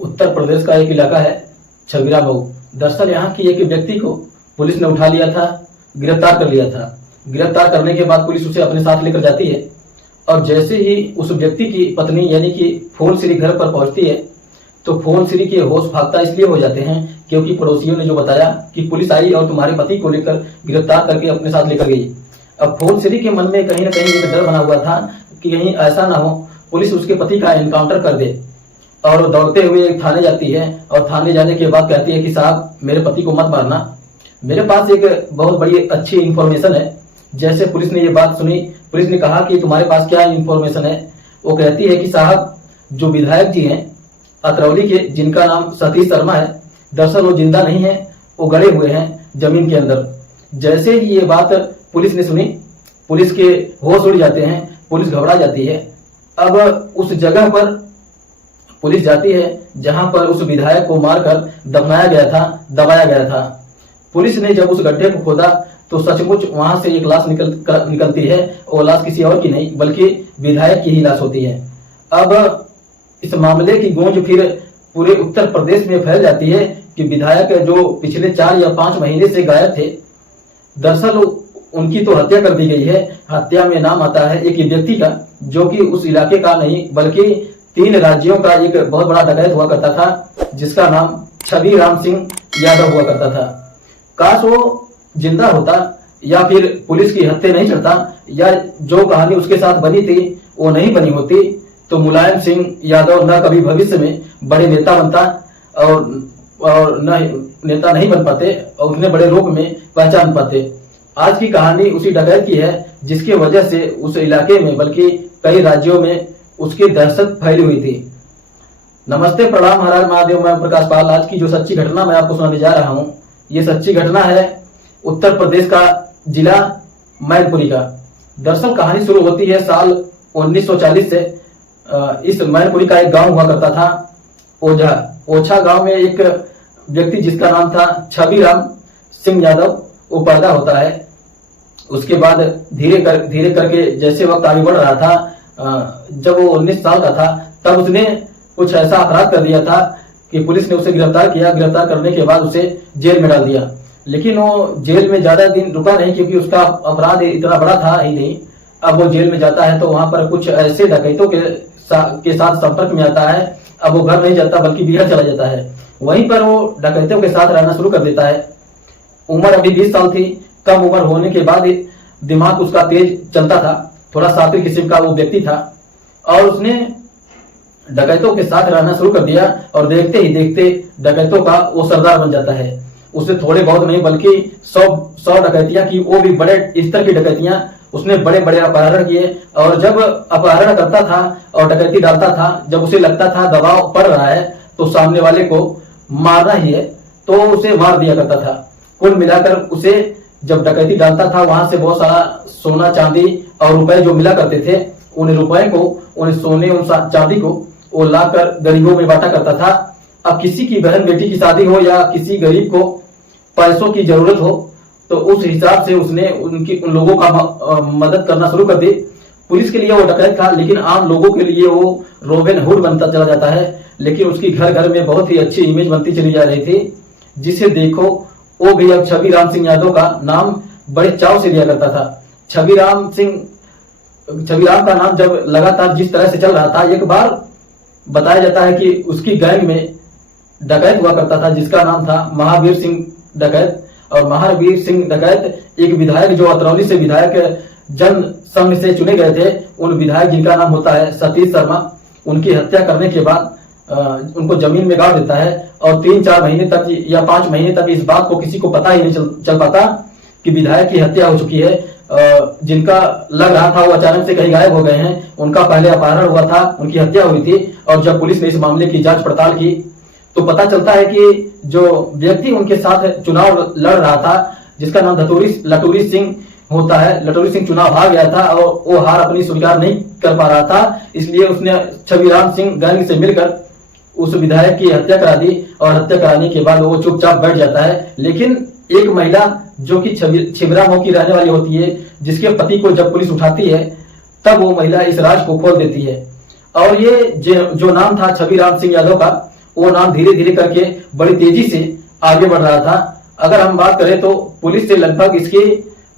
उत्तर प्रदेश का एक इलाका है छबीरा मऊ। दरअसल यहाँ की एक व्यक्ति को पुलिस ने उठा लिया था, गिरफ्तार कर लिया था। गिरफ्तार करने के बाद पुलिस उसे अपने साथ लेकर जाती है और जैसे ही उस व्यक्ति की पत्नी यानी कि फोन श्री घर पर पहुंचती है तो फोन श्री के होश भागता इसलिए हो जाते हैं क्योंकि पड़ोसियों ने जो बताया कि पुलिस आई और तुम्हारे पति को लेकर गिरफ्तार करके अपने साथ लेकर गई। अब फोन श्री के मन में कहीं ना कहीं एक डर बना हुआ था कि कहीं ऐसा ना हो पुलिस उसके पति का एनकाउंटर कर दे, और दौड़ते हुए थाने जाती है और थाने जाने के बाद कहती है कि साहब मेरे पति को मत मारना, मेरे पास एक बहुत बड़ी अच्छी इंफॉर्मेशन है। जैसे पुलिस ने ये बात सुनी, पुलिस ने कहा कि तुम्हारे पास क्या इंफॉर्मेशन है। वो कहती है कि साहब जो विधायक जी हैं अतरौली के, जिनका नाम सतीश शर्मा है, दरअसल वो जिंदा नहीं है, वो गड़े हुए हैं जमीन के अंदर। जैसे ही ये बात पुलिस ने सुनी, पुलिस के होश उड़ जाते हैं, पुलिस घबरा जाती है। अब उस जगह पर पुलिस जाती है जहां पर उस विधायक को मारकर दबाया गया था। पुलिस ने जब उस गड्ढे को खोदा तो सचमुच वहां से एक लाश निकलती है। वो लाश किसी और की नहीं बल्कि विधायक की ही लाश होती है। अब इस मामले की गूंज फिर पूरे उत्तर प्रदेश में फैल जाती है कि विधायक जो पिछले 4 या 5 महीने से गायब थे, दरअसल उनकी तो हत्या कर दी गई है। हत्या में नाम आता है एक व्यक्ति का जो कि उस इलाके का नहीं बल्कि 3 राज्यों का एक बहुत बड़ा डकैत हुआ करता था, जिसका नाम छवि राम सिंह यादव हुआ करता था। काश वो जिंदा होता या फिर पुलिस की हत्या नहीं चढ़ता या जो कहानी उसके साथ बनी थी वो नहीं बनी होती तो मुलायम सिंह यादव न कभी भविष्य में बड़े नेता बनता और न नेता नहीं बन पाते और उतने बड़े रूप में पहचान पाते। आज की कहानी उसी डकैत की है जिसकी वजह से उस इलाके में बल्कि कई राज्यों में उसकी दहशत फैली हुई थी। नमस्ते, प्रणाम, हर हर महादेव। मैं प्रकाश पाल। आज की जो सच्ची घटना मैं आपको सुनाने जा रहा हूँ, ये सच्ची घटना है उत्तर प्रदेश का जिला मैनपुरी का। दरअसल कहानी शुरू होती है साल 1940 से। इस मैनपुरी का एक गांव हुआ करता था ओछा गांव में एक व्यक्ति जिसका नाम था छवि राम सिंह यादव वो पैदा होता है। उसके बाद धीरे करके जैसे वक्त आगे बढ़ रहा था, जब वो 19 साल का था तब उसने कुछ ऐसा अपराध कर दिया था कि पुलिस ने उसे गिरफ्तार किया। गिरफ्तार करने के बाद उसे जेल में डाल दिया, लेकिन वो जेल में ज्यादा दिन रुका नहीं क्योंकि उसका अपराध इतना बड़ा था ही नहीं। अब वो जेल में जाता है तो वहां पर कुछ ऐसे डकैतों के साथ संपर्क में आता है। अब वो घर नहीं जाता बल्कि बिहार चला जाता है। वहीं पर वो डकैतों के साथ रहना शुरू कर देता है। उम्र अभी 20 साल थी। कम उम्र होने के बाद दिमाग उसका तेज चलता था, थोड़ा शातिर किस्म का वो व्यक्ति था और उसने डकैतों के साथ रहना शुरू कर दिया और देखते ही देखते डकैतों का वो सरदार बन जाता है। उसने थोड़े बहुत नहीं बल्कि 100 डकैतियां की, वो भी बड़े स्तर की डकैतियां। उसने बड़े बड़े अपहरण किए और जब अपहरण करता था और डकैती डालता था, जब उसे लगता था दबाव पड़ रहा है तो सामने वाले को मारना ही है तो उसे मार दिया करता था। कुल मिलाकर उसे जब डकैती डालता था वहां से बहुत सारा सोना चांदी और रुपए जो मिला करते थे, उन रुपए को, उन सोने, उन चांदी को वो लाकर गरीबों में बांटा करता था। अब किसी की बहन बेटी की शादी हो या किसी गरीब को पैसों की जरूरत हो तो उस हिसाब से उसने उन लोगों का मदद करना शुरू कर दी। पुलिस के लिए वो डकैत था लेकिन आम लोगों के लिए वो रॉबिन हुड बनता चला जाता है। लेकिन उसकी घर घर में बहुत ही अच्छी इमेज बनती चली जा रही थी, जिसे देखो वो भी अब छवि राम सिंह यादव का नाम बड़े चाव से लिया करता था। छवि राम का नाम जब लगातार जिस तरह से चल रहा था, एक बार बताया जाता है कि उसकी गैंग में डकैत हुआ करता था जिसका नाम था महावीर सिंह डकैत। और महावीर सिंह डकैत एक विधायक जो अतरौली से विधायक जन संघ से चुने गए थे, उन विधायक जिनका नाम होता है सतीश शर्मा, उनकी हत्या करने के बाद उनको जमीन में गाड़ देता है और 3-4 महीने तक या 5 महीने तक इस बात को किसी को पता ही नहीं चल पाता कि विधायक की हत्या हो चुकी है। जिनका लग रहा था वो अचानक से कहीं गायब हो गए हैं, उनका पहले अपहरण हुआ था, उनकी हत्या हुई थी। और जब पुलिस ने इस मामले की जांच पड़ताल की तो पता चलता है कि जो व्यक्ति उनके साथ चुनाव लड़ रहा था, जिसका नाम लटूरी सिंह होता है, लटूरी सिंह चुनाव हार गया था और वो हार अपनी स्वीकार नहीं कर पा रहा था, इसलिए उसने छवि राम सिंह गैंग से मिलकर उस विधायक की हत्या करा दी। और हत्या कराने के बाद वो चुपचाप बैठ जाता है। लेकिन एक महिला जो कि छिबरा मऊ की रहने वाली होती है, जिसके पति को जब पुलिस उठाती है तब वो महिला इस राज को खोल देती है। और ये जो नाम था छवि राम सिंह यादव का, वो नाम धीरे धीरे करके बड़ी तेजी से आगे बढ़ रहा था। अगर हम बात करें तो पुलिस से लगभग इसके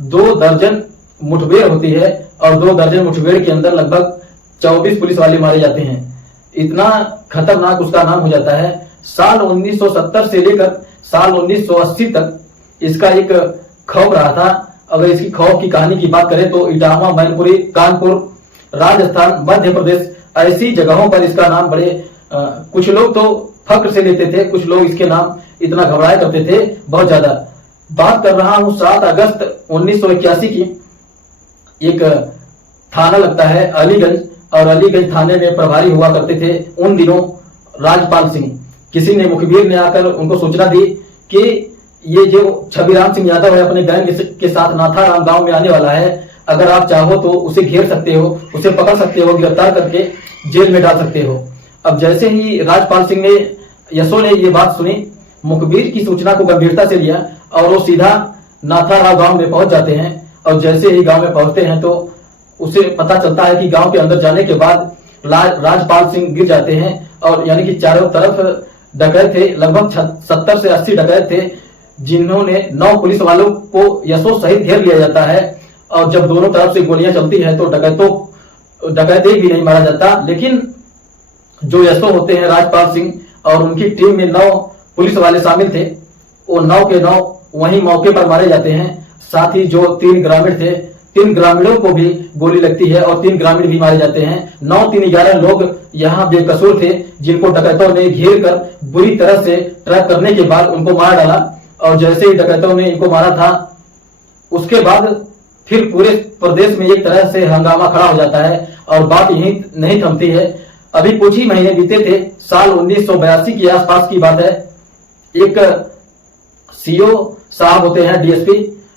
2 दर्जन मुठभेड़ होती है और 2 दर्जन मुठभेड़ के अंदर लगभग 24 पुलिस वाले मारे जाते हैं। इतना खतरनाक उसका नाम हो जाता है। साल 1970 से लेकर साल 1980 तक इसका एक खौफ रहा था। अगर इसकी खौफ की कहानी की बात करें तो इटावा, मैनपुरी, कानपुर, राजस्थान, मध्य प्रदेश ऐसी जगहों पर इसका नाम बड़े कुछ लोग तो फक्र से लेते थे, कुछ लोग इसके नाम इतना घबराया करते थे बहुत ज्यादा। बात कर रहा हूं 7 अगस्त 1981 की। एक थाना लगता है अलीगंज और अलीगंज थाने में प्रभारी हुआ करते थे उन दिनों राजपाल सिंह। किसी ने मुखबिर ने आकर उनको सूचना दी कि ये जो छबीराम सिंह यादव है अपने गैंग के साथ नाथाराम गांव में आने वाला है, अगर आप चाहो तो उसे घेर सकते हो, उसे पकड़ सकते हो, गिरफ्तार करके जेल में डाल सकते हो। अब जैसे ही राजपाल सिंह ने यशो ने ये बात सुनी, मुखबिर की सूचना को गंभीरता से लिया और वो सीधा नाथाराम गांव में पहुंच जाते हैं। और जैसे ही गांव में पहुंचते हैं तो उसे पता चलता है कि गांव के अंदर जाने के बाद राजपाल सिंह गिर जाते हैं और यानी कि चारों तरफ डकैत थे, लगभग 70 से 80 डकैत थे, जिन्होंने 9 पुलिस वालों को यशो सहित घेर लिया जाता है। और जब दोनों तरफ से गोलियां चलती है तो डकैत एक भी नहीं मारा जाता। लेकिन जो यशो होते हैं राजपाल सिंह और उनकी टीम में 9 पुलिस वाले शामिल थे, वो 9 के 9 वहीं मौके पर मारे जाते हैं। साथ ही जो 3 ग्रामीण थे, 3 ग्रामीणों को भी गोली लगती है और 3 ग्रामीण भी मारे जाते हैं। 9-3-11 लोग यहाँ बेकसूर थे, जिनको डकैतों ने घेर कर बुरी तरह से ट्रैप करने के बाद उनको मार डाला। और जैसे ही डकैतों ने इनको मारा था, उसके बाद फिर पूरे प्रदेश में एक तरह से हंगामा खड़ा हो जाता है और बात यही नहीं थमती है। अभी कुछ ही महीने बीते थे, साल 1982 के आसपास की बात है। एक सीओ साहब होते हैं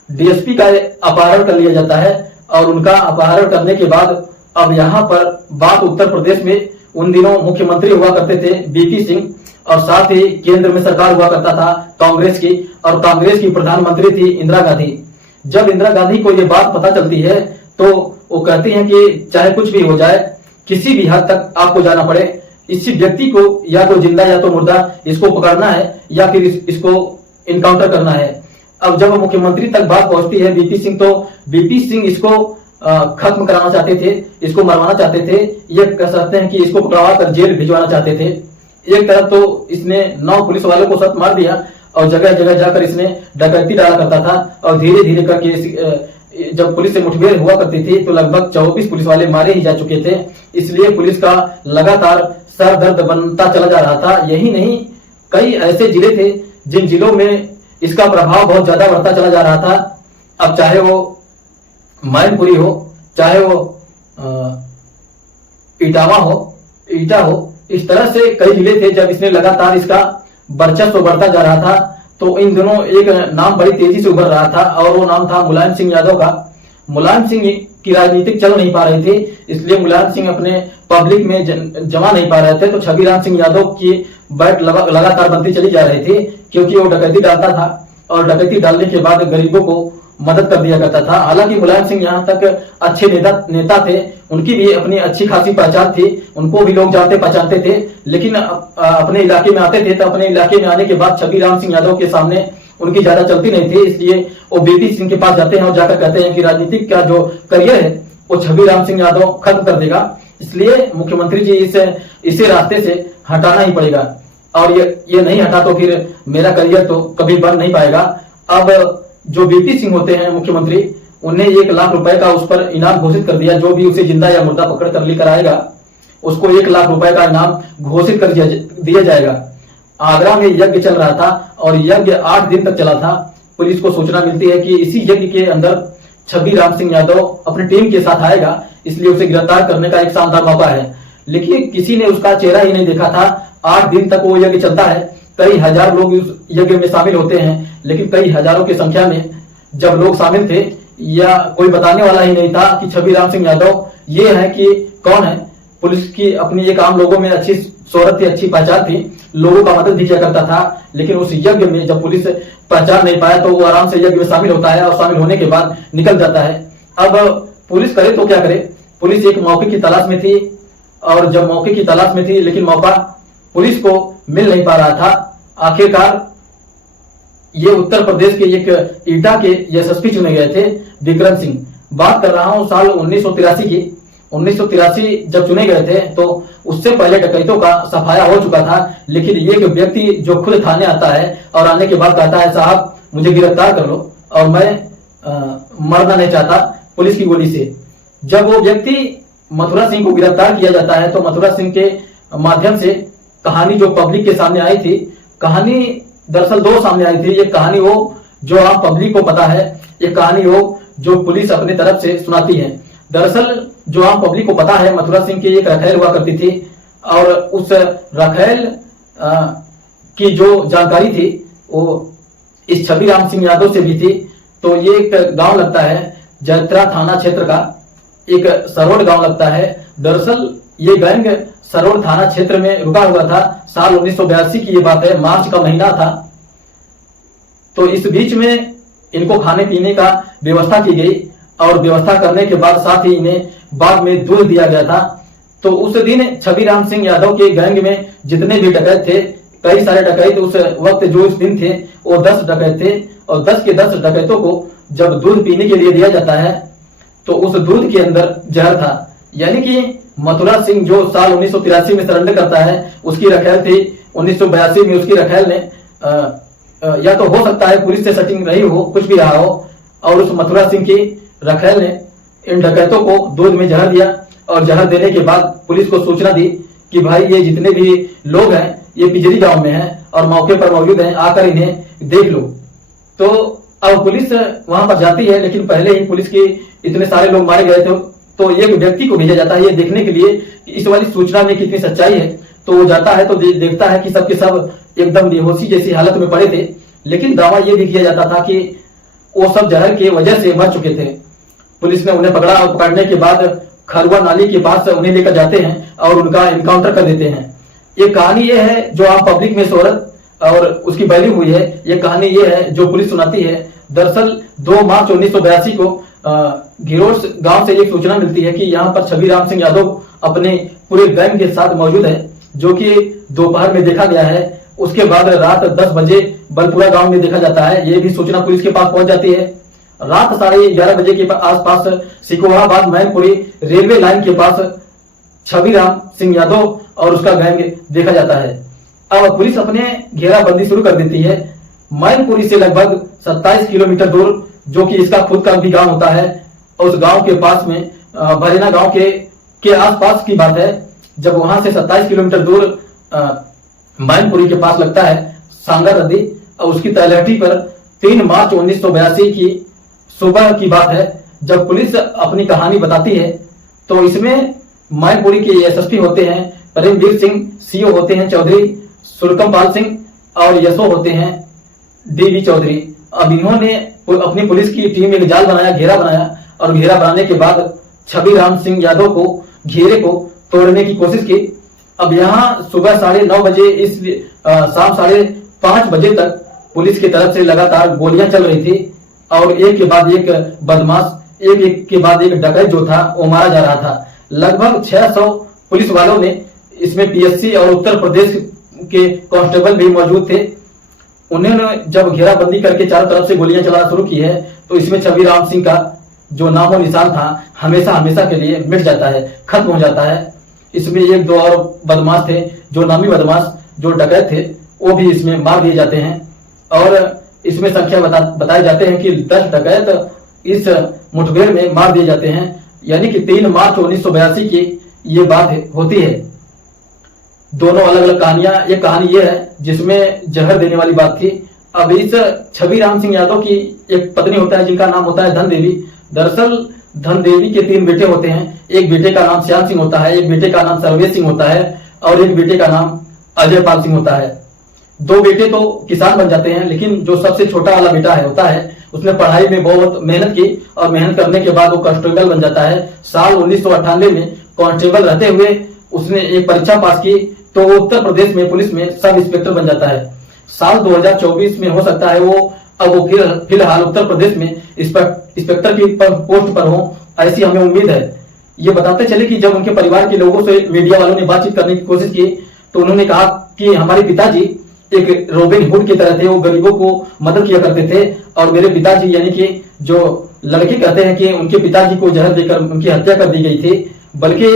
डीएसपी का अपहरण कर लिया जाता है और उनका अपहरण करने के बाद अब यहाँ पर बात उत्तर प्रदेश में उन दिनों मुख्यमंत्री हुआ करते थे बीपी सिंह और साथ ही केंद्र में सरकार हुआ करता था कांग्रेस की, और कांग्रेस की प्रधानमंत्री थी इंदिरा गांधी। जब इंदिरा गांधी को ये बात पता चलती है तो वो कहती हैं कि चाहे कुछ भी हो जाए, किसी भी हद तक आपको जाना पड़े, इसी व्यक्ति को या तो जिंदा या तो मुर्दा इसको पकड़ना है या फिर इसको इनकाउंटर करना है। अब जब मुख्यमंत्री तक बात पहुंचती है बीपी सिंह, तो बीपी सिंह इसको खत्म कराना चाहते थे, इसको मरवाना चाहते थे, ये कह सकते हैं कि इसको पकड़वा कर जेल भिजवाना चाहते थे। एक तरफ तो इसने 9 पुलिस वालों को सत मार दिया और जगह जगह जाकर इसने डकैती डाला करता था और धीरे धीरे करके जब पुलिस से मुठभेड़ हुआ करती थी तो लगभग 24 पुलिस वाले मारे ही जा चुके थे। इसलिए पुलिस का लगातार सर दर्द बनता चला जा रहा था। यही नहीं, कई ऐसे जिले थे जिन जिलों में इसका प्रभाव बहुत ज्यादा बढ़ता चला जा रहा था। अब चाहे वो मैनपुरी हो, चाहे वो ईटा हो, इस तरह से कई जिले थे जब इसने लगातार इसका वर्चस्व बढ़ता जा रहा था। तो इन दिनों एक नाम बड़ी तेजी से उभर रहा था और वो नाम था मुलायम सिंह यादव का। मुलायम सिंह की राजनीतिक चल नहीं पा रही थी, इसलिए मुलायम सिंह अपने पब्लिक में जमा नहीं पा रहे थे। तो छबीराम सिंह यादव की बैठ लगातार बनती चली जा रही थी, क्योंकि वो डकैती डालता था और डकैती डालने के बाद गरीबों को मदद कर दिया करता था। हालांकि मुलायम सिंह यहाँ तक अच्छे नेता थे, उनकी भी अपनी अच्छी खासी पहचान थी, उनको भी लोग जानते पहचानते थे। लेकिन अपने इलाके में आते थे तो अपने इलाके में आने के बाद छबीराम सिंह यादव के सामने उनकी ज्यादा चलती नहीं थी, इसलिए वो बीपी सिंह के पास जाते हैं और जाकर कहते हैं कि राजनीतिक का जो करियर है वो छबीराम सिंह यादव खत्म कर देगा, इसलिए मुख्यमंत्री जी इसे रास्ते से हटाना ही पड़ेगा और ये नहीं हटा तो फिर मेरा करियर तो कभी बन नहीं पाएगा। अब जो बीपी सिंह होते हैं मुख्यमंत्री, उन्हें 1 लाख रुपए का उस पर इनाम घोषित कर दिया। जो भी उसे जिंदा या मुर्दा पकड़ कर लेकर आएगा उसको 1 लाख रुपए का इनाम घोषित कर दिया जाएगा। आगरा में यज्ञ चल रहा था और यज्ञ 8 दिन तक चला था। पुलिस को सूचना मिलती है कि इसी यज्ञ के अंदर छबीराम सिंह यादव अपनी टीम के साथ आएगा, इसलिए उसे गिरफ्तार करने का एक शानदार मौका है। लेकिन किसी ने उसका चेहरा ही नहीं देखा था। 8 दिन तक वो यज्ञ चलता है, कई हजार लोग उस यज्ञ में शामिल होते हैं, लेकिन कई हजारों की संख्या में जब लोग शामिल थे या कोई बताने वाला ही नहीं था कि छबीराम सिंह यादव ये है कि कौन है। पुलिस की अपनी एक आम लोगों में अच्छी शोहरत थी, अच्छी पहचान थी, लोगों का मदद भी किया करता था। लेकिन उस यज्ञ में जब पुलिस पहचान नहीं पाया तो वो आराम से यज्ञ में शामिल होता है और शामिल होने के बाद निकल जाता है। अब पुलिस करे तो क्या करे, पुलिस एक मौके की तलाश में थी और जब मौके की तलाश में थी, लेकिन मौका पुलिस को मिल नहीं पा रहा था। आखिरकार ये उत्तर प्रदेश के एक ईटा के एसएसपी चुने गए थे, विक्रम सिंह। बात कर रहा हूं साल 1983 की। 1983 जब चुने गए थे तो उससे पहले डकैतों का सफाया हो चुका था, लेकिन ये एक व्यक्ति जो खुद थाने आता है और आने के बाद कहता है साहब मुझे गिरफ्तार कर लो और मैं मरना नहीं चाहता पुलिस की गोली से। जब वो व्यक्ति मथुरा सिंह को गिरफ्तार किया जाता है तो मथुरा सिंह के माध्यम से कहानी जो पब्लिक के सामने आई थी, कहानी दरअसल दो सामने आई थी। एक कहानी हो जो आप पब्लिक को पता है, एक कहानी हो जो पुलिस अपने तरफ से सुनाती है। दरअसल जो आम पब्लिक को पता है, मथुरा सिंह की एक रखेल हुआ करती थी और उस रखेल की जो जानकारी थी वो इस छवि राम सिंह यादव से भी थी। तो ये एक गांव लगता है जैत्रा थाना क्षेत्र का, एक सरोड गांव लगता है। दरअसल ये गैंग सरोड थाना क्षेत्र में रुका हुआ था। साल 1982 की ये बात है, मार्च का महीना था। तो इस बीच में इनको खाने पीने का व्यवस्था की गई और व्यवस्था करने के बाद साथ ही इन्हें बाद में दूध दिया गया था। तो उस दिन छवि राम सिंह यादव के गैंग में जितने भी डकैत थे, कई सारे डकैत उस वक्त जो इस दिन थे वो 10 डकैत थे और 10 के 10 डकैतों को जब दूध पीने के लिए दिया जाता है तो उस दूध के अंदर जहर था। यानी कि मथुरा सिंह जो साल 1983 में सरेंडर करता है उसकी रखेल थी। 1982 में उसकी रखेल ने या तो हो सकता है पुलिस से सेटिंग रही हो, कुछ भी रहा हो, और उस मथुरा सिंह की रखेल ने इन डकैतों को दूध में जहर दिया और जहर देने के बाद पुलिस को सूचना दी कि भाई ये जितने भी लोग हैं ये पिजरी गांव में हैं और मौके पर मौजूद हैं, आकर इन्हें देख लो। तो अब पुलिस वहां पर जाती है, लेकिन पहले ही पुलिस के इतने सारे लोग मारे गए थे तो एक व्यक्ति को भेजा जाता है ये देखने के लिए कि इस वाली सूचना में कितनी सच्चाई है। तो वो जाता है तो देखता है कि सबके सब एकदम बेहोशी जैसी हालत में पड़े थे, लेकिन दावा ये भी किया जाता था कि वो सब जहर की वजह से मर चुके थे। पुलिस ने उन्हें पकड़ा और पकड़ने के बाद खरवा नाली के पास उन्हें लेकर जाते हैं और उनका इनकाउंटर कर देते हैं। ये कहानी ये है जो आम पब्लिक में शोहरत और उसकी वैल्यू हुई है। ये कहानी ये है जो पुलिस सुनाती है। दरअसल 2 मार्च 1982 को घिरोस गांव से एक सूचना मिलती है कि यहाँ पर छवि राम सिंह यादव अपने पूरे गैंग के साथ मौजूद है, जो कि दोपहर में देखा गया है। उसके बाद रात 10 बजे बलपुरा गांव में देखा जाता है। ये भी सूचना पुलिस के पास पहुंच जाती है। रात 11:30 बजे के आसपास सिकोहाबाद मैनपुरी रेलवे लाइन के पास छवि राम सिंह यादव और उसका गैंग देखा जाता है। अब पुलिस अपने घेराबंदी शुरू कर देती है। मैनपुरी से लगभग 27 किलोमीटर दूर, जो कि इसका खुद का भी गांव होता है, और उस गांव के पास में भरेना गांव के आसपास की बात है, जब वहां से 27 किलोमीटर दूर मैनपुरी के पास लगता है सांगा नदी, और उसकी तलहटी पर 3 मार्च 1982 की सुबह की बात है जब पुलिस अपनी कहानी बताती है। तो इसमें मैनपुरी के एसएसपी होते हैं प्रेमवीर सिंह, सीओ होते हैं चौधरी सुरकमपाल सिंह और यशो होते हैं डीवी चौधरी। अब इन्होंने अपनी पुलिस की टीम एक जाल बनाया, घेरा बनाया, और घेरा बनाने के बाद छवि राम सिंह यादव को घेरे को तोड़ने की कोशिश की। अब यहाँ सुबह 9:30 बजे इस शाम 5:30 बजे तक पुलिस की तरफ से लगातार गोलियां चल रही थी और एक के बाद एक बदमाश, एक के बाद एक डकैत जो था वो मारा जा रहा था। लगभग 600 पुलिस वालों ने, इसमें पीएससी और उत्तर प्रदेश के कांस्टेबल भी मौजूद थे। उन्होंने जब घेराबंदी करके चारों तरफ से गोलियां चलाना शुरू की है तो इसमें छवि राम सिंह का जो नामो निशान था हमेशा हमेशा के लिए मिट जाता है, खत्म हो जाता है। इसमें 1-2 और बदमाश थे, जो नामी बदमाश जो डकैत थे, वो भी इसमें मार दिए जाते हैं। और इसमें संख्या बताए जाते हैं कि 10 डकैत इस मुठभेड़ में मार दिए जाते हैं। यानी कि 3 मार्च 1982 की ये बात होती है। दोनों अलग अलग कहानियां। एक कहानी ये है जिसमें जहर देने वाली बात थी। अब इस छवि राम सिंह यादव की एक पत्नी होता है जिनका नाम होता है धन देवी। दरअसल धन देवी के 3 बेटे होते हैं। एक बेटे का नाम श्याम सिंह होता है, एक बेटे का नाम सर्वेश सिंह होता है और एक बेटे का नाम अजय पाल सिंह होता है। 2 बेटे तो किसान बन जाते हैं, लेकिन जो सबसे छोटा वाला बेटा होता है उसने पढ़ाई में बहुत मेहनत की और मेहनत करने के बाद वो कांस्टेबल बन जाता है। साल 1998 में कांस्टेबल रहते हुए उसने एक परीक्षा पास की तो वो उत्तर प्रदेश में पुलिस में सब इंस्पेक्टर बन जाता है। साल 2024 में हो सकता है अब वो फिलहाल उत्तर प्रदेश में इंस्पेक्टर की पोस्ट पर हो, ऐसी हमें उम्मीद है। ये बताते चले कि जब उनके परिवार के लोगों से मीडिया वालों ने बातचीत करने की कोशिश की तो उन्होंने कहा कि हमारे पिताजी एक रॉबिन हुड की तरह थे, वो गरीबों को मदद किया करते थे, और मेरे पिताजी यानी कि जो लड़के कहते हैं कि उनके पिताजी को जहर देकर उनकी हत्या कर दी गई थी, बल्कि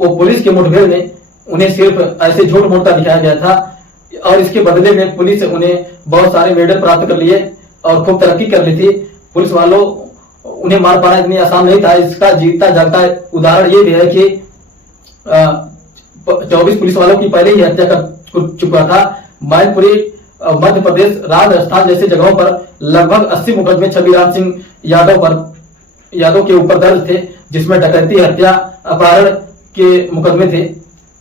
वो पुलिस के मुठभेड़ में उन्हें सिर्फ ऐसे झूठ मूठ का दिखाया गया था, और इसके बदले में पुलिस उन्हें बहुत सारे मेडल प्राप्त कर लिए और खूब तरक्की कर ली थी। पुलिस वालों उन्हें मार पाना इतनी आसान नहीं था। इसका जीता जागता उदाहरण ये भी है कि 24 पुलिस वालों की पहले ही हत्या कर चुका था। मैनपुरी मध्य प्रदेश, राजस्थान जैसे जगहों पर लगभग 80 मुकदमे छबीराम सिंह यादव के ऊपर दर्ज थे, जिसमें डकैती, हत्या, अपहरण के मुकदमे थे।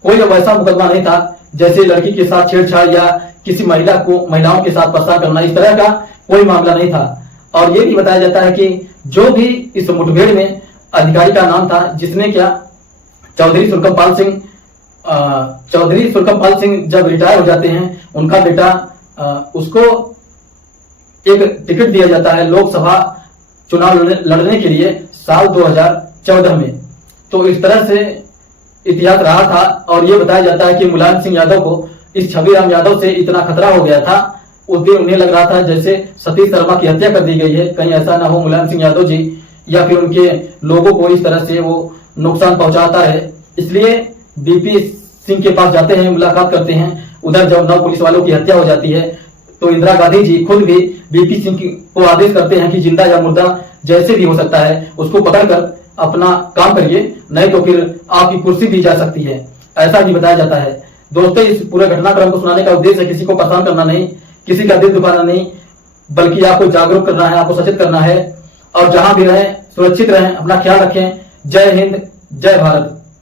कोई वैसा मुकदमा नहीं था जैसे लड़की के साथ छेड़छाड़ या किसी महिलाओं के साथ पसार करना, इस तरह का कोई मामला नहीं था। और ये भी बताया जाता है कि जो भी इस मुठभेड़ में अधिकारी का नाम था, जिसने क्या चौधरी सुरकमपाल सिंह जब रिटायर हो जाते हैं, उनका बेटा उसको एक टिकट दिया जाता है लोकसभा चुनाव लड़ने के लिए साल 2014 में। तो इस तरह से इतिहास रहा था। और ये बताया जाता है कि मुलायम सिंह यादव को इस छबीराम यादव से इतना खतरा हो गया था, उस दिन उन्हें लग रहा था जैसे सतीश शर्मा की हत्या कर दी गई है, कहीं ऐसा ना हो मुलायम सिंह यादव जी या फिर उनके लोगों को इस तरह से वो नुकसान पहुंचाता है। इसलिए बीपी सिंह के पास जाते हैं, मुलाकात करते हैं। उधर जब 9 पुलिस वालों की हत्या हो जाती है तो इंदिरा गांधी जी खुद भी बीपी सिंह को आदेश करते हैं कि जिंदा या मुर्दा जैसे भी हो सकता है उसको पकड़कर अपना काम करिए, नहीं तो फिर आपकी कुर्सी भी जा सकती है, ऐसा भी बताया जाता है। दोस्तों, इस पूरे घटनाक्रम को सुनाने का उद्देश्य किसी को परेशान करना नहीं, किसी का दिल दुखाना नहीं, बल्कि आपको जागरूक करना है, आपको सचेत करना है। और जहां भी रहें सुरक्षित रहें, अपना ख्याल रखें। जय हिंद, जय भारत।